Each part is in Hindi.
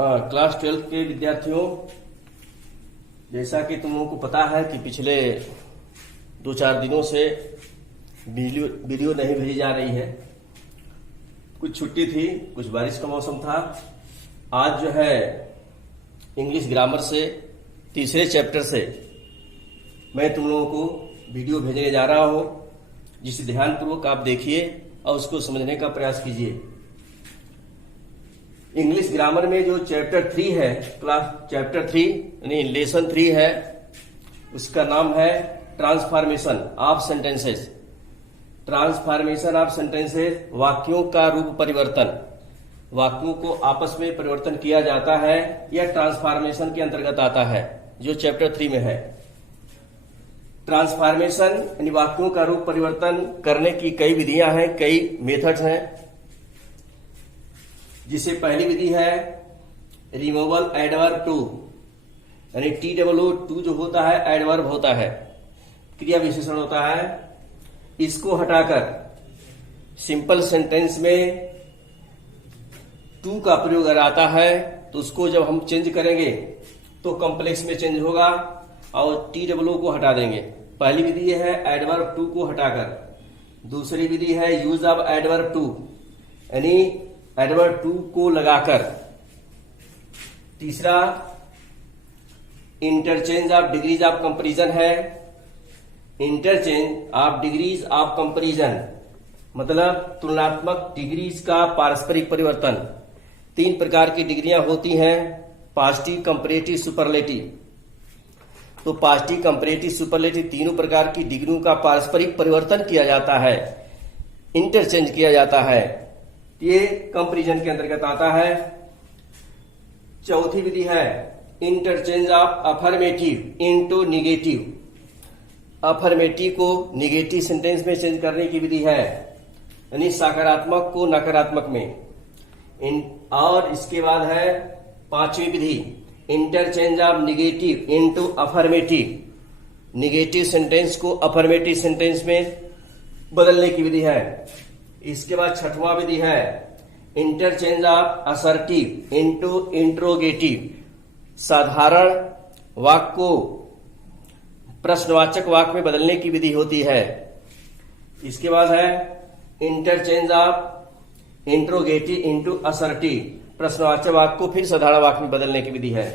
क्लास 12 के विद्यार्थियों, जैसा कि तुम लोगों को पता है कि पिछले 2-4 दिनों से वीडियो नहीं भेजी जा रही है। कुछ छुट्टी थी, कुछ बारिश का मौसम था। आज जो है इंग्लिश ग्रामर से तीसरे चैप्टर से मैं तुम लोगों को वीडियो भेजने जा रहा हूं, जिसे ध्यानपूर्वक आप देखिए और उसको समझने का प्रयास कीजिए। इंग्लिश ग्रामर में जो चैप्टर 3 है, चैप्टर 3 यानी लेसन 3 है, उसका नाम है transformation of sentences. Transformation of sentences, वाक्यों का रूप परिवर्तन। वाक्यों को आपस में परिवर्तन किया जाता है, यह ट्रांसफॉर्मेशन के अंतर्गत आता है, जो चैप्टर 3 में है। ट्रांसफॉर्मेशन यानी वाक्यों का रूप परिवर्तन करने की कई विधियां हैं, कई मेथड्स हैं। जिसे पहली विधि है रिमूवल एडवर्ब टू, यानी TOO जो होता है एडवर्ब होता है, क्रिया विशेषण होता है। इसको हटाकर सिंपल सेंटेंस में टू का प्रयोग अगर आता है तो उसको जब हम चेंज करेंगे तो कॉम्प्लेक्स में चेंज होगा और TOO को हटा देंगे। पहली विधि है एडवर्ब टू को हटाकर। दूसरी विधि है यूज ऑफ एडवर्ब टू, यानी एडवर्ब टू को लगाकर। तीसरा interchange of degrees of comparison है। Interchange of degrees of comparison मतलब तुलनात्मक डिग्रीज का पारस्परिक परिवर्तन। 3 प्रकार की डिग्रियां होती हैं, पॉजिटिव, कंपैरेटिव, सुपरलेटिव। तो पॉजिटिव, कंपैरेटिव, सुपरलेटिव तीनों प्रकार की डिग्रियों का पारस्परिक परिवर्तन किया जाता है, इंटरचेंज किया जाता है। ये कंपैरिजन के अंतर्गत आता है। चौथी विधि है interchange of affirmative into negative. Affirmative को निगेटिव सेंटेंस में चेंज करने की विधि है, यानी सकारात्मक को नकारात्मक में। और इसके बाद है 5वीं विधि interchange of negative into affirmative. Negative sentence को अफर्मेटिव सेंटेंस में बदलने की विधि है। इसके बाद 6वां विधि है interchange of assertive into interrogative. साधारण वाक्य को प्रश्नवाचक वाक्य में बदलने की विधि होती है। इसके बाद है interchange of interrogative into assertive. प्रश्नवाचक वाक्य को फिर साधारण वाक्य में बदलने की विधि है।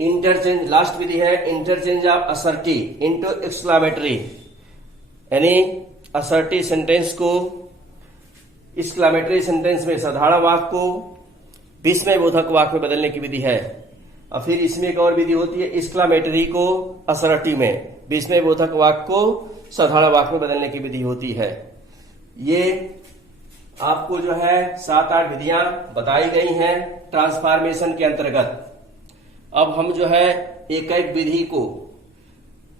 इंटरचेंज लास्ट विधि है interchange of assertive into exclamatory, यानी असर्टिव सेंटेंस को एक्सक्लामेटरी सेंटेंस में, साधारण वाक्य को विस्मयबोधक वाक्य में बदलने की विधि है। और फिर इसमें एक और विधि होती है एक्सक्लामेटरी को असर्टिव में, विस्मयबोधक वाक्य को साधारण वाक्य में बदलने की विधि होती है। ये आपको जो है 7-8 विधियां बताई गई हैं ट्रांसफॉर्मेशन के अंतर्गत। अब हम जो है एक एक विधि को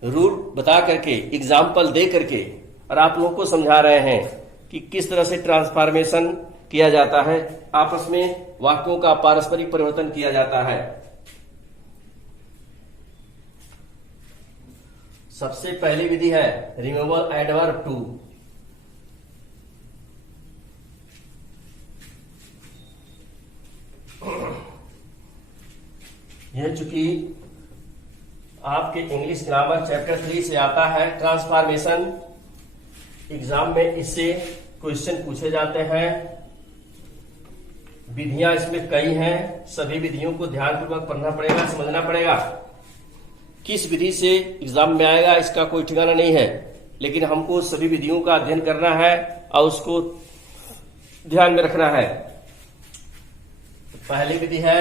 रूल बता करके, एग्जाम्पल दे करके और आप लोगों को समझा रहे हैं कि किस तरह से ट्रांसफॉर्मेशन किया जाता है, आपस में वाक्यों का पारस्परिक परिवर्तन किया जाता है। सबसे पहली विधि है रिमूवल एडवर्ब टू। यह चूंकि आपके इंग्लिश ग्रामर चैप्टर 3 से आता है ट्रांसफॉर्मेशन, एग्जाम में इससे क्वेश्चन पूछे जाते हैं। विधियां इसमें कई हैं, सभी विधियों को ध्यानपूर्वक पढ़ना पड़ेगा, समझना पड़ेगा। किस विधि से एग्जाम में आएगा इसका कोई ठिकाना नहीं है, लेकिन हमको सभी विधियों का अध्ययन करना है और उसको ध्यान में रखना है। पहली विधि है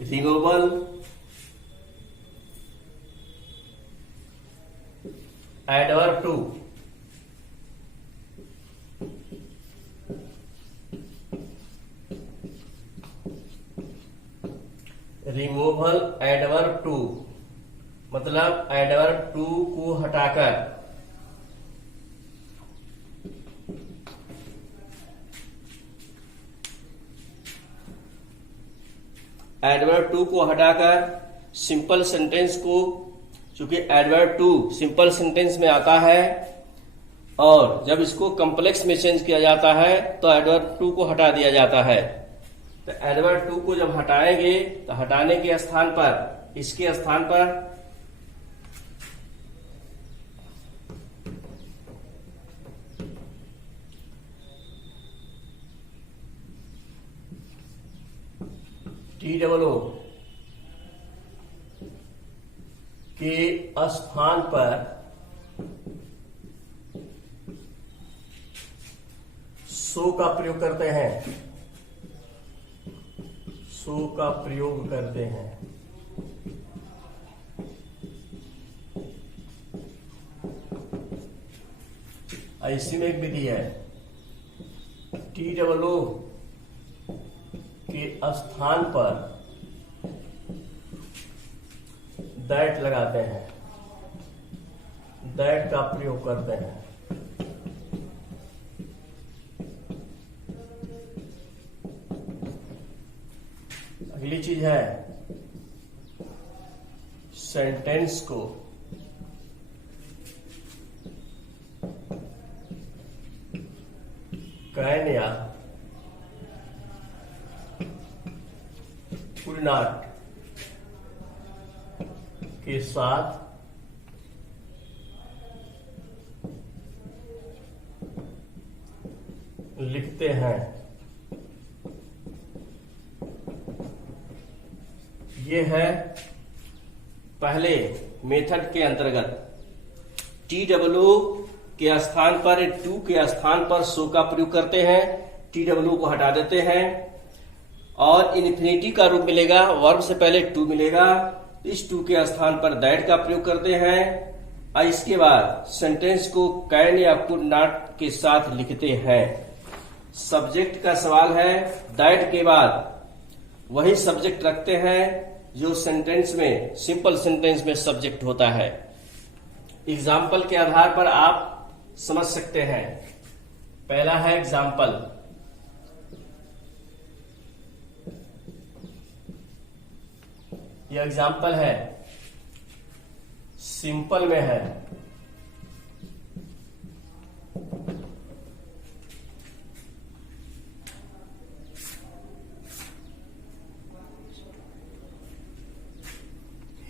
removal adverb too. Removal adverb too, मतलब एडवर्ब टू को हटाकर एडवर्ब टू को हटाकर सिंपल सेंटेंस को, चूंकि एडवर्ब टू सिंपल सेंटेंस में आता है और जब इसको कॉम्प्लेक्स में चेंज किया जाता है तो एडवर्ब टू को हटा दिया जाता है। तो एडवर्ब टू को जब हटाएंगे तो हटाने के स्थान पर, इसके स्थान पर TOO के स्थान पर सो का प्रयोग करते हैं, सो का प्रयोग करते हैं। इसी में एक विधि है, TOO के स्थान पर दैट लगाते हैं, दैट का प्रयोग करते हैं। अगली चीज है सेंटेंस को कैन या कुड नॉट के साथ लिखते हैं। ये है पहले मेथड के अंतर्गत। TOO के स्थान पर, टू के स्थान पर सो का प्रयोग करते हैं, TOO को हटा देते हैं और इन्फिनिटी का रूप मिलेगा, वर्ब से पहले टू मिलेगा, इस टू के स्थान पर दैट का प्रयोग करते हैं और इसके बाद सेंटेंस को कैन या कुड नॉट के साथ लिखते हैं। सब्जेक्ट का सवाल है, दैट के बाद वही सब्जेक्ट रखते हैं जो सेंटेंस में, सिंपल सेंटेंस में सब्जेक्ट होता है। एग्जाम्पल के आधार पर आप समझ सकते हैं। पहला है एग्जाम्पल, यह एग्जाम्पल है, सिंपल में है।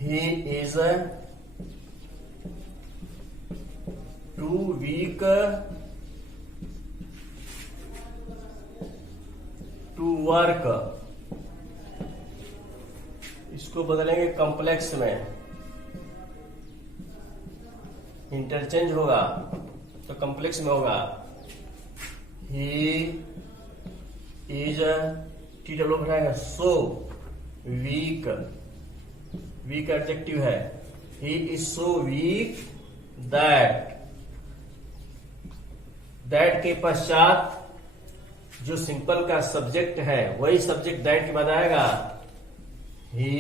He is too weak to work। इसको बदलेंगे कॉम्प्लेक्स में, इंटरचेंज होगा तो कॉम्प्लेक्स में होगा। ही इज, TOO बनाएगा, सो वीक, वीक एडजेक्टिव है। He is so weak that, that के पश्चात जो सिंपल का सब्जेक्ट है वही सब्जेक्ट दैट के बाद आएगा। ही,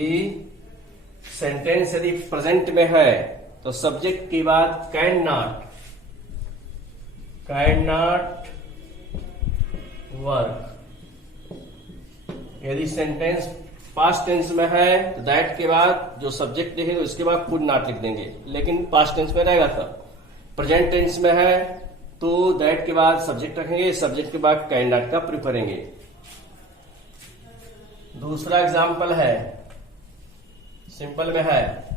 सेंटेंस यदि प्रेजेंट में है तो सब्जेक्ट के बाद can not, can not work. यदि सेंटेंस पास्ट टेंस में है तो दैट के बाद जो सब्जेक्ट लिखेंगे उसके बाद कुड नॉट लिख देंगे, लेकिन पास्ट टेंस में रहेगा। तो प्रेजेंट टेंस में है तो दैट के बाद सब्जेक्ट रखेंगे, सब्जेक्ट के बाद कैन नॉट का प्रयोग करेंगे। दूसरा एग्जाम्पल है, सिंपल में है,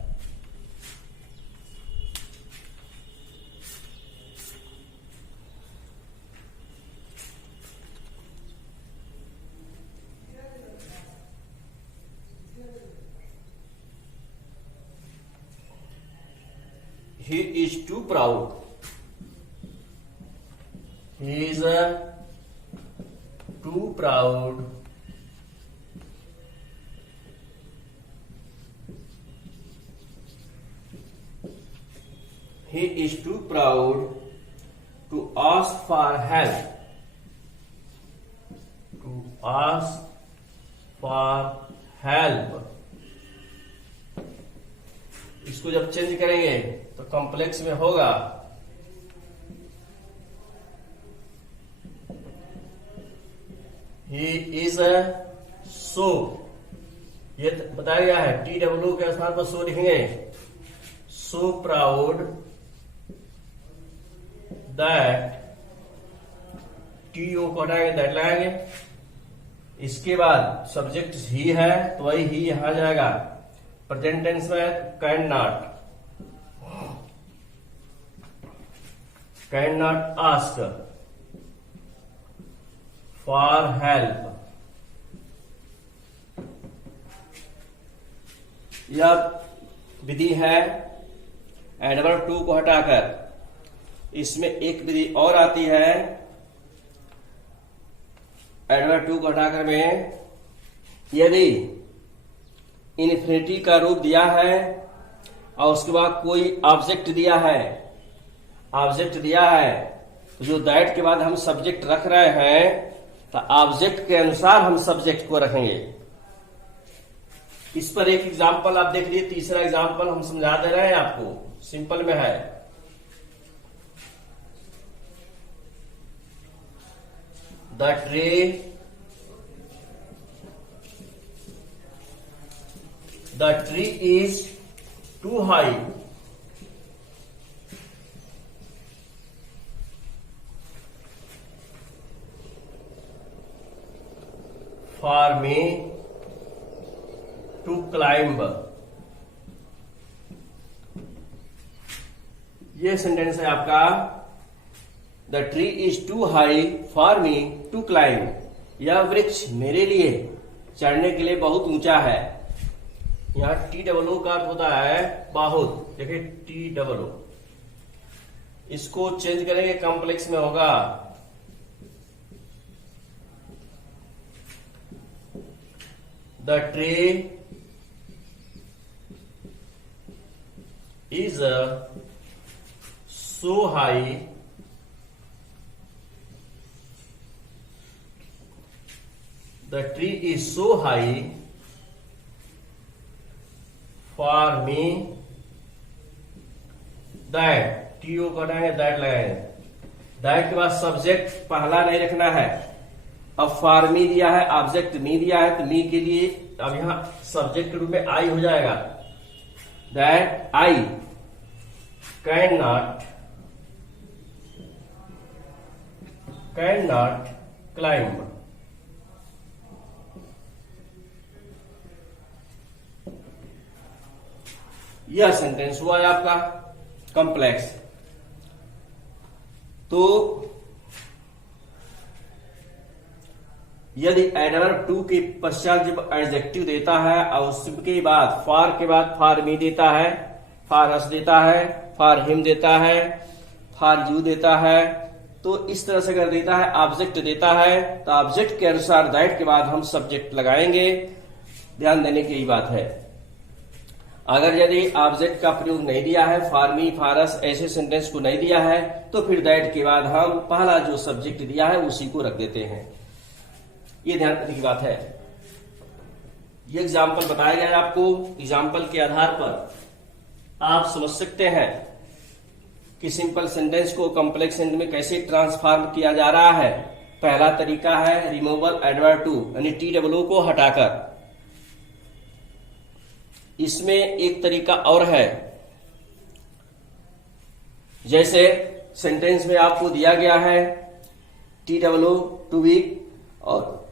he is too proud, he is too proud he is too proud to ask for help, to ask for help। इसको जब चेंज करेंगे तो कॉम्प्लेक्स में होगा ही इज सो, ये बताया गया है टी डब्ल्यू के स्थान पर सो लिखेंगे, so proud that, T O को हटाएंगे दैट लगाएंगे। इसके बाद सब्जेक्ट ही है तो वही ही यहां जाएगा। प्रेजेंट टेंस में can not ask for help. यह विधि है एडवर्ब टू को हटाकर। इसमें एक विधि और आती है एडवर्ब टू को हटाकर में, यदि इन्फिनिटी का रूप दिया है और उसके बाद कोई ऑब्जेक्ट दिया है तो जो दैट के बाद हम सब्जेक्ट रख रहे हैं तो ऑब्जेक्ट के अनुसार हम सब्जेक्ट को रखेंगे। इस पर एक एग्जाम्पल आप देख लीजिए, तीसरा एग्जाम्पल हम समझा दे रहे हैं आपको, सिंपल में है। The tree is too high for me to climb। ये सेंटेंस है आपका, the tree is too high for me to climb. यह वृक्ष मेरे लिए चढ़ने के लिए बहुत ऊंचा है। यहां टी डब्ल्यू का अर्थ होता है बहुत, देखिए टी डब्ल्यू। इसको चेंज करेंगे कॉम्प्लेक्स में होगा the tree is so high The tree is so high for me that, टीओ कटाएंगे दैट लगाएंगे। दैट के बाद सब्जेक्ट पहला नहीं रखना है। अब फॉर मी दिया है, ऑब्जेक्ट मी दिया है, तो मी के लिए अब यहां सब्जेक्ट के रूप में आई हो जाएगा। That I can not climb. यह सेंटेंस हुआ है आपका कॉम्प्लेक्स। तो यदि एडवर्ब टू के पश्चात जब एडजेक्टिव देता है और उसके बाद फॉर मी देता है, फॉर अस देता है, फॉर हिम देता है, फॉर यू देता है, तो इस तरह से अगर देता है ऑब्जेक्ट देता है तो ऑब्जेक्ट के अनुसार दैट के बाद हम सब्जेक्ट लगाएंगे। ध्यान देने की यही बात है। अगर यदि ऑब्जेक्ट का प्रयोग नहीं दिया है, फॉर मी फॉर अस ऐसे सेंटेंस को नहीं दिया है, तो फिर दैट के बाद हम पहला जो सब्जेक्ट दिया है उसी को रख देते हैं। ये ध्यान रखने की बात है। ये एग्जाम्पल बताया गया है आपको। एग्जाम्पल के आधार पर आप समझ सकते हैं कि सिंपल सेंटेंस को कॉम्प्लेक्स सेंटेंस में कैसे ट्रांसफॉर्म किया जा रहा है। पहला तरीका है रिमूवल एडवर्ब टू, यानी टी डब्ल्यू को हटाकर। इसमें एक तरीका और है, जैसे सेंटेंस में आपको दिया गया है टी डब्ल्यू टू बी और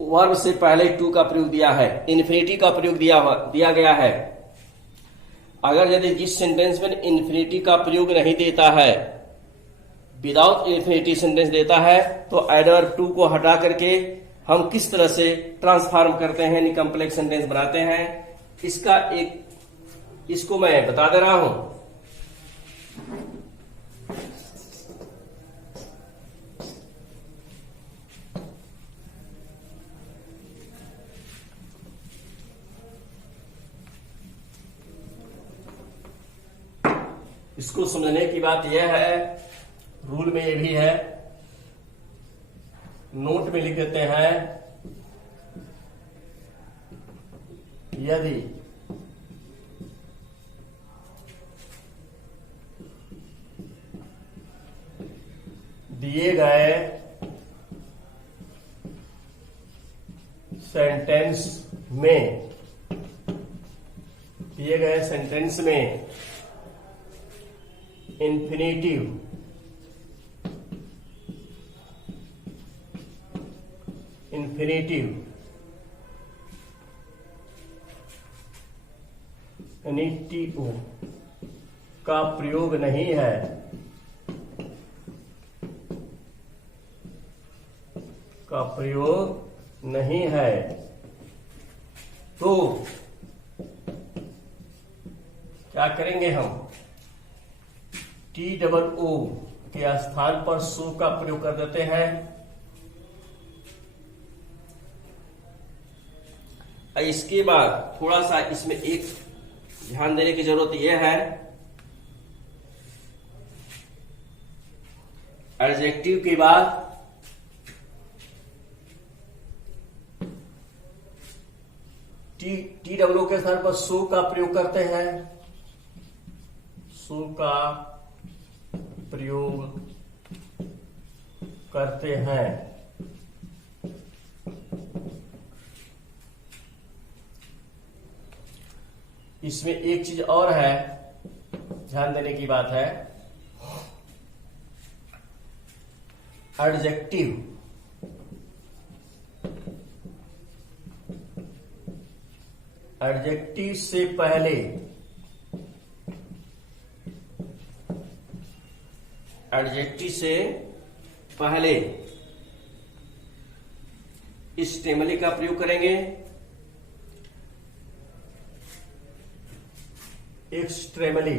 वर्ब से पहले टू का प्रयोग दिया है, इन्फिनिटी का प्रयोग दिया गया है। अगर यदि जिस सेंटेंस में इन्फिनिटी का प्रयोग नहीं देता है, विदाउट इन्फिनिटी सेंटेंस देता है, तो एडवर्ब टू को हटा करके हम किस तरह से ट्रांसफॉर्म करते हैं, यानी कॉम्प्लेक्स सेंटेंस बनाते हैं, इसको मैं बता दे रहा हूं। इसको समझने की बात यह है, रूल में ये भी है, नोट में लिख देते हैं, यदि दिए गए सेंटेंस में इंफिनिटिव का प्रयोग नहीं है, तो क्या करेंगे हम? TOO के स्थान पर सो का प्रयोग कर देते हैं। इसके बाद थोड़ा सा इसमें एक ध्यान देने की जरूरत यह है, एडजेक्टिव के बाद TOO के स्थान पर सो का प्रयोग करते हैं, इसमें एक चीज और है, ध्यान देने की बात है, एडजेक्टिव से पहले स्टेमली का प्रयोग करेंगे, एक्सट्रेमली।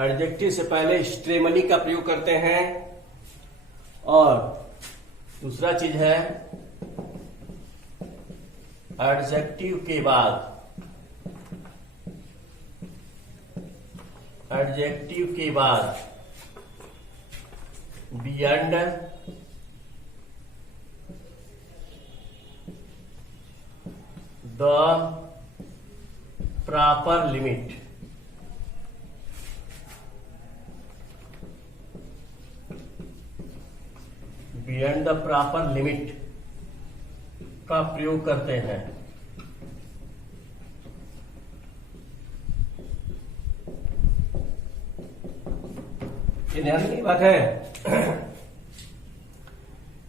एडजेक्टिव से पहले स्ट्रेमली का प्रयोग करते हैं। और दूसरा चीज है, एडजेक्टिव के बाद बियॉन्ड द प्रॉपर लिमिट, का प्रयोग करते हैं। ये ध्यान की बात है।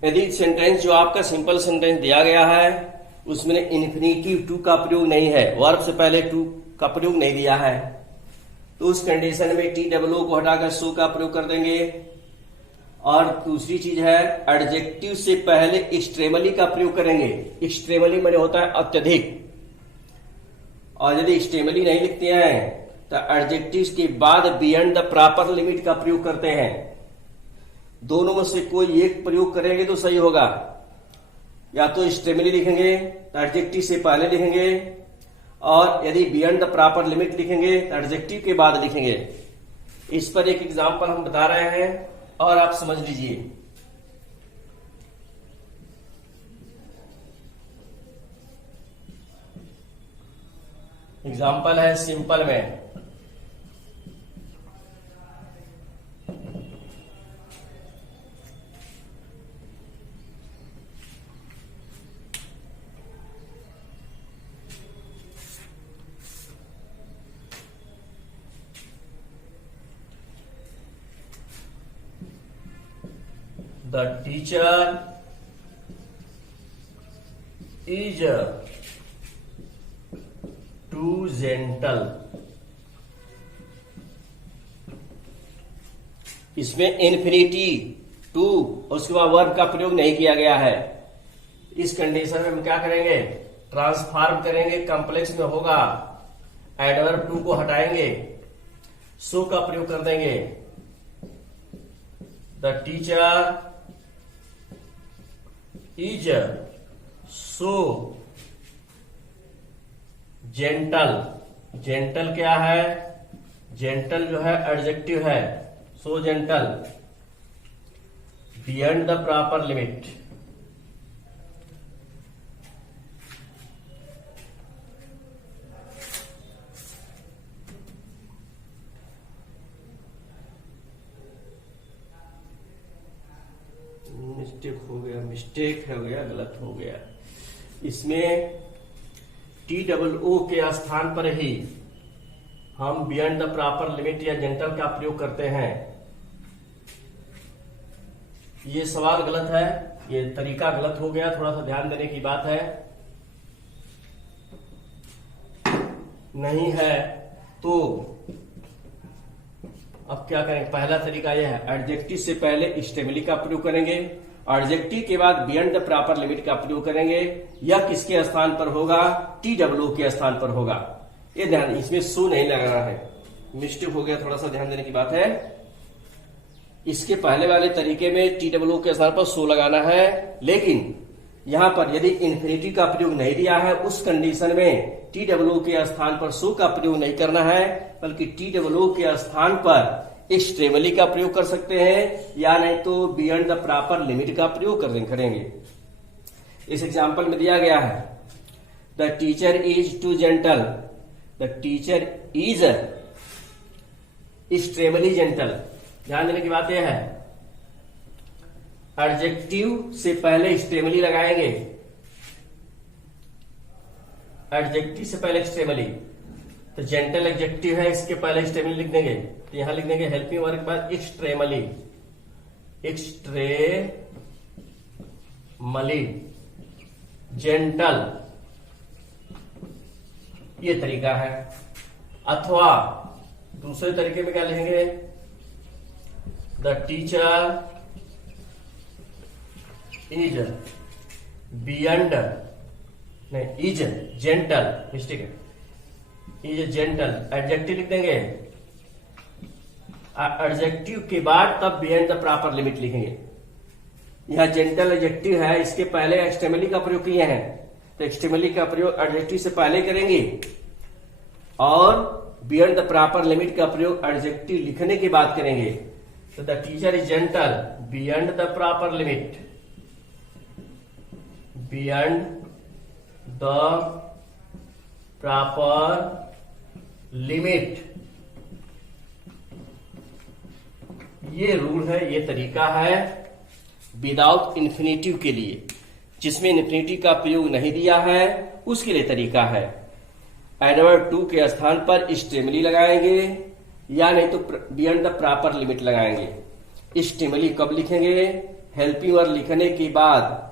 यदि सेंटेंस जो आपका सिंपल सेंटेंस दिया गया है उसमें इन्फिनिटिव टू का प्रयोग नहीं है, वर्ब से पहले टू का प्रयोग नहीं दिया है, तो उस कंडीशन में TOO को हटाकर सो का प्रयोग कर देंगे। और दूसरी चीज है, एडजेक्टिव से पहले एक्सट्रेमली का प्रयोग करेंगे। एक्सट्रेमली माने होता है अत्यधिक, और यदि एक्सट्रेमली नहीं लिखते हैं तो एडजेक्टिव के बाद बियॉन्ड द प्रॉपर लिमिट का प्रयोग करते हैं। दोनों में से कोई एक प्रयोग करेंगे तो सही होगा, या तो एक्सट्रेमली लिखेंगे तो एडजेक्टिव से पहले लिखेंगे, और यदि बियॉन्ड द प्रॉपर लिमिट लिखेंगे तो एडजेक्टिव के बाद लिखेंगे। इस पर एक एग्जांपल हम बता रहे हैं और आप समझ लीजिए। एग्जाम्पल है सिंपल में, the teacher is too gentle। इसमें इन्फिनिटी टू और उसके बाद वर्ब का प्रयोग नहीं किया गया है। इस कंडीशन में हम क्या करेंगे, ट्रांसफॉर्म करेंगे, कॉम्प्लेक्स में होगा, एडवर्ब टू को हटाएंगे, सो का प्रयोग कर देंगे। The teacher is so gentle. Gentle क्या है, जेंटल जो है एडजेक्टिव है, सो gentle beyond the proper limit. Mistake हो गया, गलत हो गया। इसमें TOO के स्थान पर ही हम बियॉन्ड द प्रॉपर लिमिट या जेंटल का प्रयोग करते हैं। ये सवाल गलत है, ये तरीका गलत हो गया, थोड़ा सा ध्यान देने की बात है। नहीं है तो अब क्या करेंगे? पहला तरीका यह है, एडजेक्टिव से पहले स्टेमिली का प्रयोग करेंगे, एडजेक्टिव के बाद बियॉन्ड द प्रॉपर लिमिट का प्रयोग करेंगे। यह किसके स्थान पर होगा? TOO के स्थान पर होगा। ये ध्यान, इसमें सो नहीं लगाना है, मिस्टेक हो गया, थोड़ा सा ध्यान देने की बात है। इसके पहले वाले तरीके में TOO के स्थान पर सो लगाना है, लेकिन यहां पर यदि इन्फिनिटी का प्रयोग नहीं दिया है, उस कंडीशन में TOO के स्थान पर सो का प्रयोग नहीं करना है, बल्कि TOO के स्थान पर स्टेमिली का प्रयोग कर सकते हैं, या नहीं तो बियॉन्ड द प्रॉपर लिमिट का प्रयोग करेंगे। इस एग्जाम्पल में दिया गया है, the teacher is too gentle, the teacher is extremely gentle. ध्यान देने की बात यह है, एडजेक्टिव से पहले स्टेमिली लगाएंगे, एडजेक्टिव से पहले स्टेमिली, तो जेंटल एडजेक्टिव है, इसके पहले स्टेमिली लिख देंगे, तो यहां लिख देंगे हेल्पिंग वर्ब के बाद एक्सट्रेमली, जेंटल। ये तरीका है। अथवा दूसरे तरीके में क्या लिखेंगे? द टीचर इज बियॉन्ड, नहीं, इज जेंटल, मिस्टेक है, इज जेंटल। एडजेक्टिव लिख देंगे, एडजेक्टिव के बाद तब बियॉन्ड द प्रॉपर लिमिट लिखेंगे। यहां जेंटल एडजेक्टिव है, इसके पहले एक्सट्रीमली का प्रयोग किए हैं, तो एक्सट्रीमली का प्रयोग एडजेक्टिव से पहले करेंगे और बियॉन्ड द प्रॉपर लिमिट का प्रयोग एडजेक्टिव लिखने के बाद करेंगे। तो the teacher is gentle beyond the proper limit, beyond the proper limit. ये रूल है, ये तरीका है विदाउट इन्फिनेटिव के लिए। जिसमें इन्फिनेटिव का प्रयोग नहीं दिया है उसके लिए तरीका है, एडवर्ब टू के स्थान पर स्टेमिली लगाएंगे, या नहीं तो बियॉन्ड द प्रॉपर लिमिट लगाएंगे। स्टेमिली कब लिखेंगे? हेल्पिंग वर्ब लिखने के बाद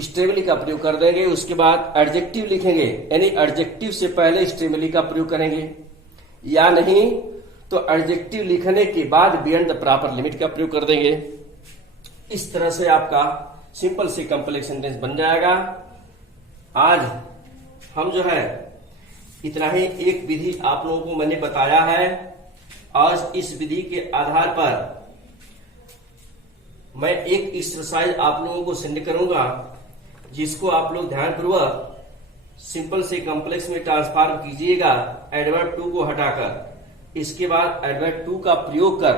स्टेमिली का प्रयोग कर देंगे, उसके बाद एडजेक्टिव लिखेंगे, यानी एडजेक्टिव से पहले स्टेमिली का प्रयोग करेंगे, या नहीं तो एडजेक्टिव लिखने के बाद बियॉन्ड द प्रॉपर लिमिट का प्रयोग कर देंगे। इस तरह से आपका सिंपल से कॉम्प्लेक्स सेंटेंस बन जाएगा। आज हम जो है इतना ही एक विधि आप लोगों को मैंने बताया है। आज इस विधि के आधार पर मैं एक एक्सरसाइज आप लोगों को सेंड करूंगा, जिसको आप लोग ध्यानपूर्वक सिंपल से कॉम्प्लेक्स में ट्रांसफॉर्म कीजिएगा एडवर्ब टू को हटाकर। इसके बाद एडवर्ब टू का प्रयोग कर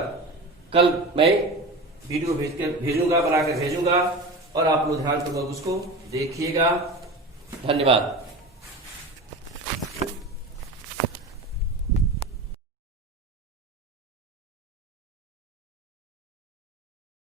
कल मैं वीडियो भेजूंगा, बनाकर भेजूंगा, और आप लोग ध्यानपूर्वक उसको देखिएगा। धन्यवाद।